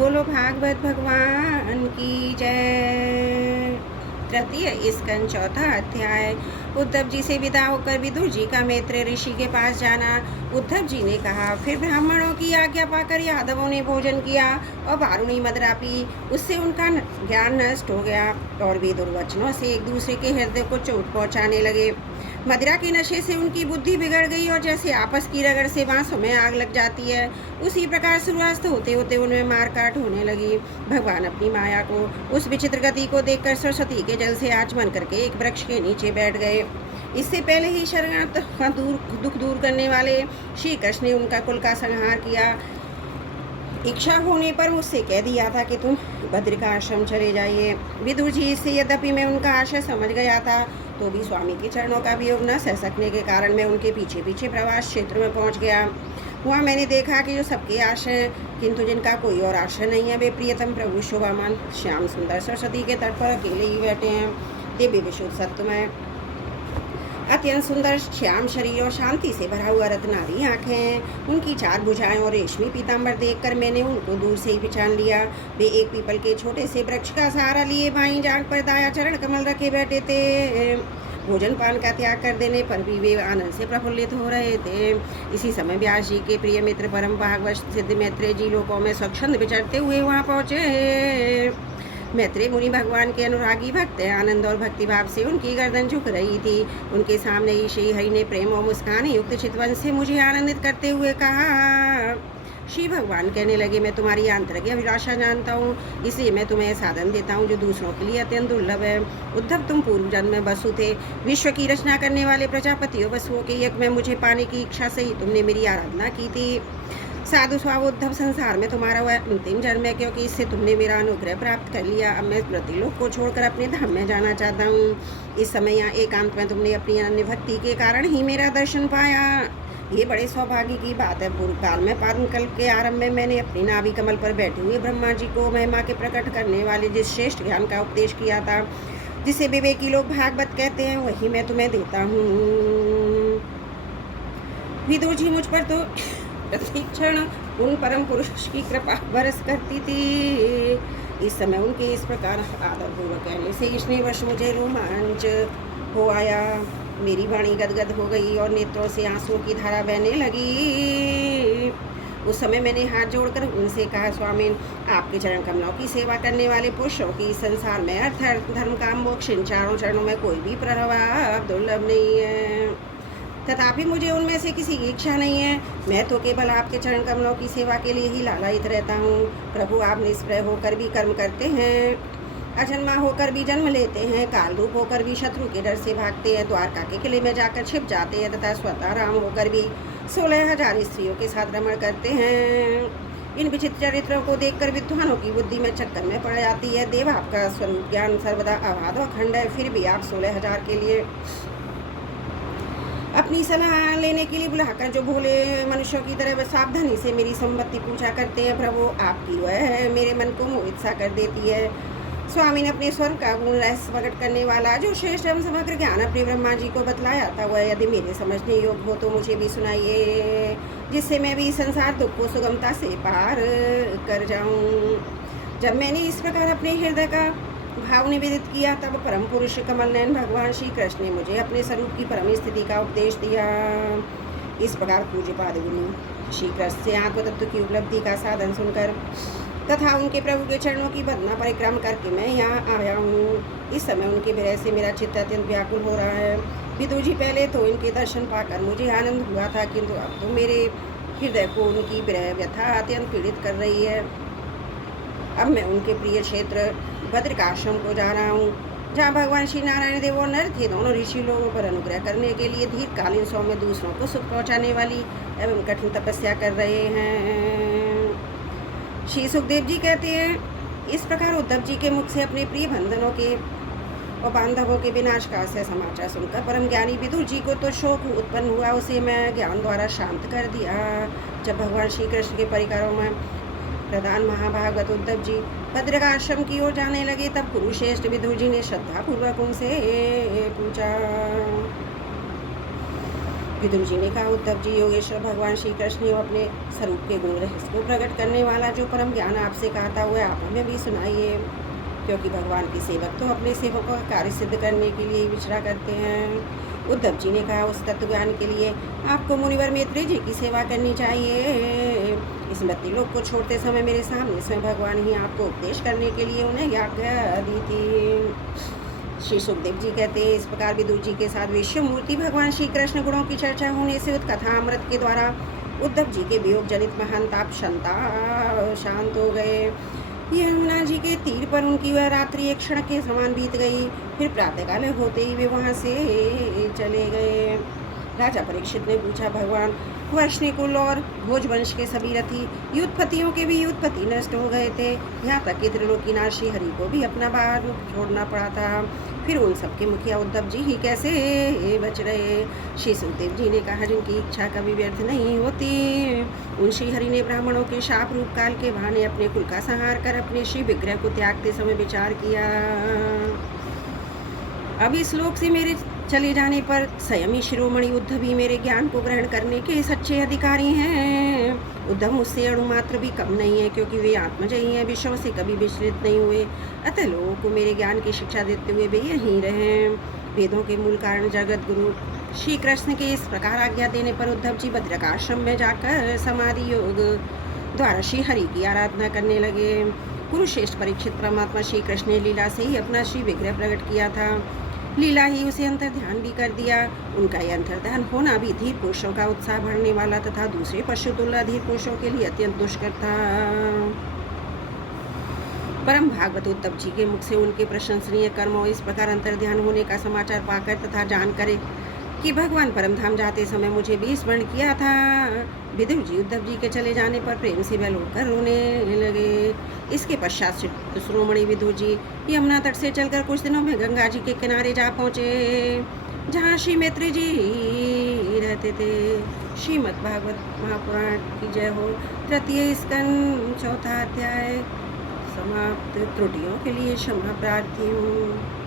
बोलो भागवत भगवान की जय। तृतीय स्कंद चौथा अध्याय। उद्धव जी से विदा होकर विदुर जी का मैत्र ऋषि के पास जाना। उद्धव जी ने कहा, फिर ब्राह्मणों की आज्ञा पाकर यादवों ने भोजन किया और वारुणी मदिरा पी। उससे उनका ज्ञान नष्ट हो गया और वे दुर्वचनों से एक दूसरे के हृदय को चोट पहुंचाने लगे। मदिरा के नशे से उनकी बुद्धि बिगड़ गई और जैसे आपस की रगड़ से बांसों में आग लग जाती है, उसी प्रकार सूर्यास्त होते होते उनमें मारकाट होने लगी। भगवान अपनी माया को उस विचित्र गति को देखकर सरस्वती के जल से आचमन करके एक वृक्ष के नीचे बैठ गए। इससे पहले ही शरणार्थ का दुख दूर करने वाले श्री कृष्ण ने उनका कुल का संहार किया। इच्छा होने पर मुझसे कह दिया था कि तुम बद्र का आश्रम चले जाइए। विदुर जी से यद्यपि मैं उनका आशय समझ गया था, तो भी स्वामी के चरणों का वियोग न सह सकने के कारण मैं उनके पीछे पीछे प्रवास क्षेत्र में पहुंच गया। वहाँ मैंने देखा कि जो सबके आशय किंतु जिनका कोई और आशय नहीं है, वे प्रियतम प्रभु शोभामान श्याम सुंदर सरस्वती के तट पर अकेले ही बैठे हैं। दिव्य विशुद्ध सत्वमय अत्यंत सुंदर श्याम शरीर और शांति से भरा हुआ रत्नारी आंखें, उनकी चार भुजाएं और रेशमी पीताम्बर देखकर मैंने उनको दूर से ही पहचान लिया। वे एक पीपल के छोटे से वृक्ष का सहारा लिए बाईं जांघ पर दाया चरण कमल रखे बैठे थे। भोजन पान का त्याग कर देने पर भी वे आनंद से प्रफुल्लित हो रहे थे। इसी समय व्यास जी के प्रिय मित्र परम भागवत सिद्ध मैत्रेय जी लोकों में स्वच्छंद विचरते हुए वहाँ पहुँचे। मैत्रेय मुनि भगवान के अनुरागी भक्त हैं। आनंद और भक्तिभाव से उनकी गर्दन झुक रही थी। उनके सामने ही श्री हरि ने प्रेम और मुस्कान युक्त चितवन से मुझे आनंदित करते हुए कहा। श्री भगवान कहने लगे, मैं तुम्हारी आंतरिक अभिलाषा जानता हूँ, इसलिए मैं तुम्हें साधन देता हूँ जो दूसरों के लिए अत्यंत दुर्लभ है। उद्धव, तुम पूर्व जन्म में वसु थे, विश्व की रचना करने वाले प्रजापति और वसुओं के यज्ञ में मुझे पाने की इच्छा से ही तुमने मेरी आराधना की थी। साधु स्वाव उद्धव, संसार में तुम्हारा वह अंतिम जन्म है, क्योंकि इससे तुमने मेरा अनुग्रह प्राप्त कर लिया। अब मैं प्रतिलोक को छोड़कर अपने धाम में जाना चाहता हूँ। इस समय यहाँ एकांत में तुमने अपनी अन्य भक्ति के कारण ही मेरा दर्शन पाया। ये बड़े सौभाग्य की बात है। पूर्व काल में पादकल्प के आरंभ में मैंने अपनी नाभि कमल पर बैठे हुए ब्रह्मा जी को महिमा के प्रकट करने वाले जिस श्रेष्ठ ज्ञान का उपदेश किया था, जिसे विवेकी लोग भागवत कहते हैं, वही मैं तुम्हें देता हूँ। विदुर जी, मुझ पर तो प्रतिक्षण उन परम पुरुष की कृपा बरस करती थी। इस समय उनके इस प्रकार आदरपूर्वक कहने से इसने वश मुझे रोमांच हो आया। मेरी वाणी गदगद हो गई और नेत्रों से आंसुओं की धारा बहने लगी। उस समय मैंने हाथ जोड़कर उनसे कहा, स्वामी, आपके चरण कमलों की सेवा करने वाले पुरुषों की संसार में अर्थ, धर्म, काम, मोक्ष इन चारों चरणों में कोई भी प्रभाव दुर्लभ नहीं है। तथापि मुझे उनमें से किसी की इच्छा नहीं है। मैं तो केवल आपके चरण कमलों की सेवा के लिए ही लालायित रहता हूँ। प्रभु, आप निष्प्रय होकर भी कर्म करते हैं, अजन्मा होकर भी जन्म लेते हैं, काल रूप होकर भी शत्रु के डर से भागते हैं, द्वारका के किले में जाकर छिप जाते हैं तथा स्वतः राम होकर भी 16,000 स्त्रियों के साथ रमण करते हैं। इन विचित्र चरित्रों को देखकर विद्वानों की बुद्धि में चक्कर में पड़ जाती है। देव, आपका स्वरूप ज्ञान सर्वदा अबाध और अखंड है, फिर भी आप 16,000 के लिए अपनी सलाह लेने के लिए बुलाकर जो भोले मनुष्यों की तरह सावधानी से मेरी संपत्ति पूछा करते हैं, प्रभु, आपकी वह मेरे मन को मोहित सा कर देती है। स्वामी ने अपने स्वर का गुण रहस्य प्रकट करने वाला जो श्रेष्ठ एवं समग्र ज्ञान अपने ब्रह्मा जी को बतलाया था, वह यदि मेरे समझने योग्य हो तो मुझे भी सुनाइए, जिससे मैं भी संसार दुख को सुगमता से पार कर जाऊं। जब मैंने इस प्रकार अपने हृदय का भाव निवेदित किया, तब परम पुरुष कमल नयन भगवान श्री कृष्ण ने मुझे अपने स्वरूप की परम स्थिति का उपदेश दिया। इस प्रकार पूज्य पाद गुरु श्री कृष्ण से आत्म तत्व की उपलब्धि का साधन सुनकर तथा उनके प्रभु के चरणों की बदना परिक्रम करके मैं यहाँ आया हूँ। इस समय उनके विरह से मेरा चित्त अत्यंत व्याकुल हो रहा है। विदुर जी, पहले तो इनके दर्शन पाकर मुझे आनंद हुआ था, किंतु अब तो मेरे हृदय को उनकी विरह व्यथा अत्यंत पीड़ित कर रही है। अब मैं उनके प्रिय क्षेत्र बद्र का आश्रम को जा रहा हूँ, जहाँ भगवान श्री नारायण देव और नर थे, दोनों ऋषि लोगों पर अनुग्रह करने के लिए दीर्घकालीन सौ में दूसरों को सुख पहुँचाने वाली एवं कठिन तपस्या कर रहे हैं। श्री सुखदेव जी कहते हैं, इस प्रकार उद्धव जी के मुख से अपने प्रिय बंधनों के और बांधवों के विनाश का से समाचार सुनकर परम ज्ञानी विदुर जी को तो शोक उत्पन्न हुआ। उसे मैं ज्ञान द्वारा शांत कर दिया। जब भगवान श्री कृष्ण के परिकारों में प्रधान महाभागवत उद्धव जी भद्र का आश्रम की ओर जाने लगे, तब कुरुश्रेष्ठ विदुर जी ने श्रद्धापूर्वक उनसे पूछा, विदुर जी ने कहा, उद्धव जी, योगेश्वर भगवान श्री कृष्ण ने अपने स्वरूप के गुण रहस्य को प्रकट करने वाला जो परम ज्ञान आपसे कहा था वह आप हमें भी सुनाइए, क्योंकि भगवान के सेवक तो अपने सेवकों का कार्य सिद्ध करने के लिए विचरा करते हैं। उद्धव जी ने कहा, उस तत्व ज्ञान के लिए आपको मुनिवर मैत्रेय जी की सेवा करनी चाहिए। इस मृत्युलोक को छोड़ते समय मेरे सामने स्वयं भगवान ही आपको उपदेश करने के लिए उन्हें आज्ञा दी थी। श्री सुखदेव जी कहते हैं, इस प्रकार विदुर जी के साथ विश्व मूर्ति भगवान श्री कृष्ण गुणों की चर्चा होने से उत्कथा अमृत के द्वारा उद्धव जी के वियोग जनित महान ताप शांत हो गए। यमुना जी के तीर पर उनकी वह रात्रि एक क्षण के समान बीत गई। फिर प्रातःकाल होते ही वे वहाँ से चले गए। राजा परीक्षित ने पूछा, भगवान वैष्णिकुल और भोजवंश के सभी रथी युद्धपतियों के भी युद्धपति नष्ट हो गए थे। यहाँ तक कि त्रिलोकीनाथ श्री हरि को भी अपना भार छोड़ना पड़ा था। फिर उन सबके मुखिया उद्धव जी ही कैसे बच रहे? श्री सुखदेव जी ने कहा, जिनकी इच्छा कभी व्यर्थ नहीं होती। उन श्री हरि ने ब्राह्मणों के शाप रूप काल के बहाने अपने कुल का संहार कर अपने श्री विग्रह को त्यागते समय विचार किया। अब इस श्लोक से मेरे चले जाने पर संयमी शिरोमणि उद्धव ही मेरे ज्ञान को ग्रहण करने के सच्चे अधिकारी हैं। उद्धव मुझसे अणु मात्र भी कम नहीं है, क्योंकि वे आत्मजयी हैं, विषयों से कभी विचलित नहीं हुए। अतः लोगों को मेरे ज्ञान की शिक्षा देते हुए वे यहीं रहें। वेदों के मूल कारण जगत गुरु श्री कृष्ण के इस प्रकार आज्ञा देने पर उद्धव जी बद्रिकाश्रम में जाकर समाधि योग द्वारा श्री हरि की आराधना करने लगे। कुरुश्रेष्ठ परीक्षित परमात्मा श्री कृष्ण ने लीला से ही अपना श्री विग्रह प्रकट किया था। लीला ही उसे अंतर ध्यान भी कर दिया। उनका यह अंतर ध्यान होना भी धीर पुरुषों का उत्साह बढ़ने वाला तथा दूसरे पशु तुल्य धीर पुरुषों के लिए अत्यंत दुष्कर था। परम भागवत उद्धव जी के मुख से उनके प्रशंसनीय कर्मों इस प्रकार अंतर ध्यान होने का समाचार पाकर तथा जान करे कि भगवान परमधाम जाते समय मुझे भी स्मरण किया था, विदुर जी उद्धव जी के चले जाने पर प्रेम से बल होकर रोने लगे। इसके पश्चात शिरोमणि विदुर जी यमुना तट से चलकर कुछ दिनों में गंगा जी के किनारे जा पहुँचे, जहाँ श्री मैत्रेय जी रहते थे। श्रीमद् भागवत महापुराण की जय हो। तृतीय स्कंद चौथा अध्याय समाप्त। त्रुटियों के लिए क्षमा प्रार्थी हूँ।